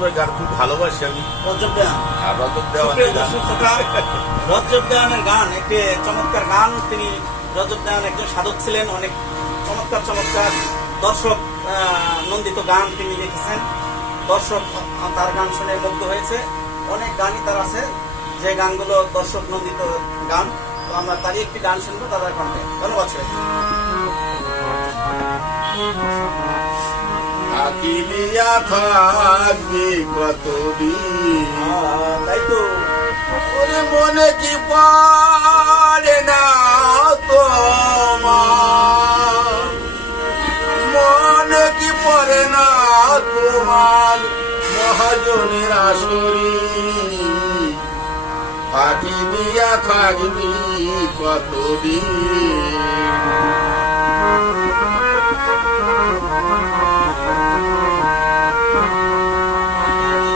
ভাই গান খুব ভালোবাসি আমি। রজব দেওয়ান। আর রজব দেওয়ান রজব দেওয়ানের গান একটি চমৎকার গান। তিনি রজব দেওয়ান একজন সাধক ছিলেন, অনেক চমৎকার চমৎকার দর্শক নন্দিত গান তিনি লিখেছেন। দর্শক তার গান শুনে মুগ্ধ হয়েছে। অনেক গানই তার আছে যে গানগুলো দর্শক নন্দিত গান। তো আমরা তারই একটি গান শুনবো দাদার কণ্ঠে। ধন্যবাদ সবাই। ফাঁকি দিয়া থাকবি কতদিন, তাই তো ওরে মনে কি পড়ে না তোমার, মনে কি পড়ে না তোমার মহাজনের আসরি। ফাঁকি দিয়া থাকবি কতদিন,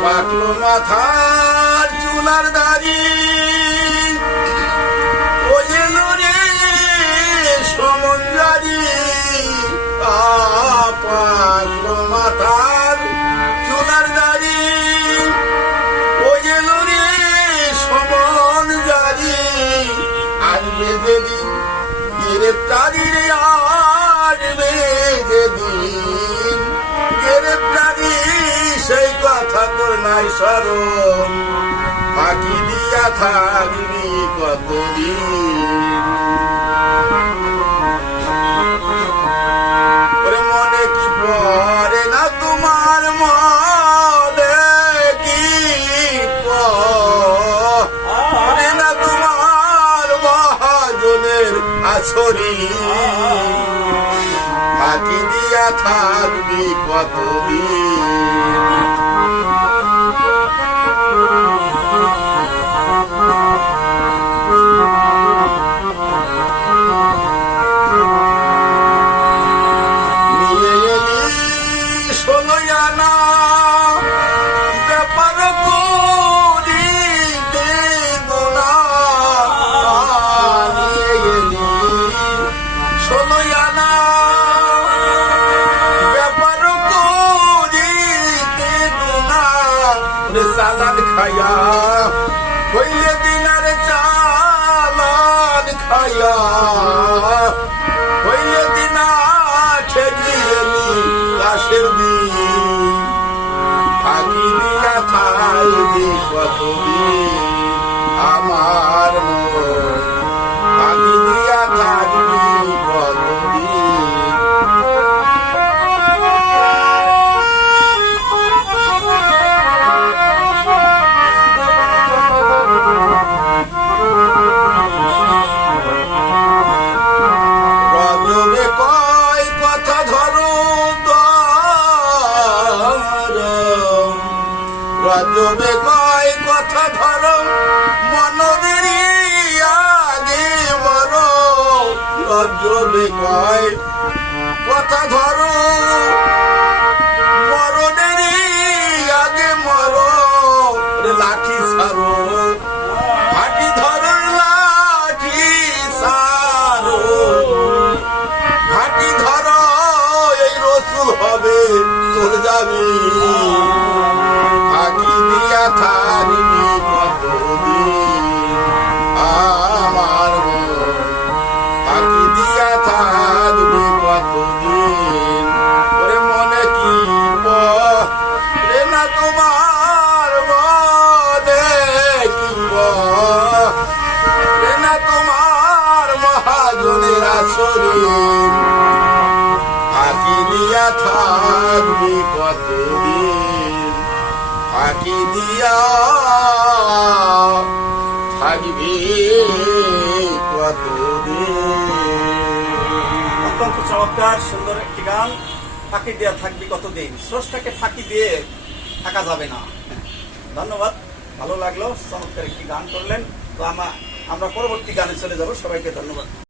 পাকলো মাথার চুলার দাড়ি, ওই এলো রে সমঞ্জারি। পাকলো মাথার চুলার দাড়ি, ওই এলো রে সমঞ্জারি। আসবে যেদিন গ্রেপ্তারি রে, আসবে যেদিন গ্রেপ্তারি, সেই কথা তোর নাই স্মরণ। ফাঁকি দিয়া থাকবি কতদিন, ওরে মনে কি পড়ে না তোমার, মনে কি পড়ে না তোমার মহাজনের আছরি। ফাঁকি দিয়া থাকবি কতদিন, নিয়ে এলি 16 আনা ব্যাপার করিতে গোনা। নিয়ে এলি 16 আনা ব্যাপার করিতে গোনা। চালান খাইয়া হইলে দিনার, চালান খাইয়া হইলে দিনা ঠেকিয়েলি লাশের দিন। ফাঁকি দিয়া থাকবি কতদিন আমার মন, ফাঁকি দিয়া থাকবি কতদিন। রজবে কয় কথা ধরো, রজবে কয় কথা ধরো, মনের আগে মরো। রজবে কয় কথা ধরো, মরণের আগে মরো। লাঠি ছাড়ো, ফাঁকি ধরো, লাঠি ছাড়ো, ঘাটি ধরো, এই রসুল হবে তোর যাবি। ফাঁকি দিয়া থাকবি কতদিন আমার মন, ফাঁকি দিয়া থাকবি কতদিন, ওরে মনে কি পড়ে না তোমার, মনে কি পড়ে না তোমার মহাজনের আসরে। ফাঁকি দিয়া থাকবি কতদিন, ফাঁকি দিয়া থাকবি কতদিন। অত্যন্ত চমৎকার সুন্দর একটি গান। ফাঁকি দিয়া থাকবি কতদিন, স্রষ্টাকে ফাঁকি দিয়ে থাকা যাবে না। ধন্যবাদ, ভালো লাগলো, চমৎকার একটি গান করলেন। তো আমরা পরবর্তী গানে চলে যাব। সবাইকে ধন্যবাদ।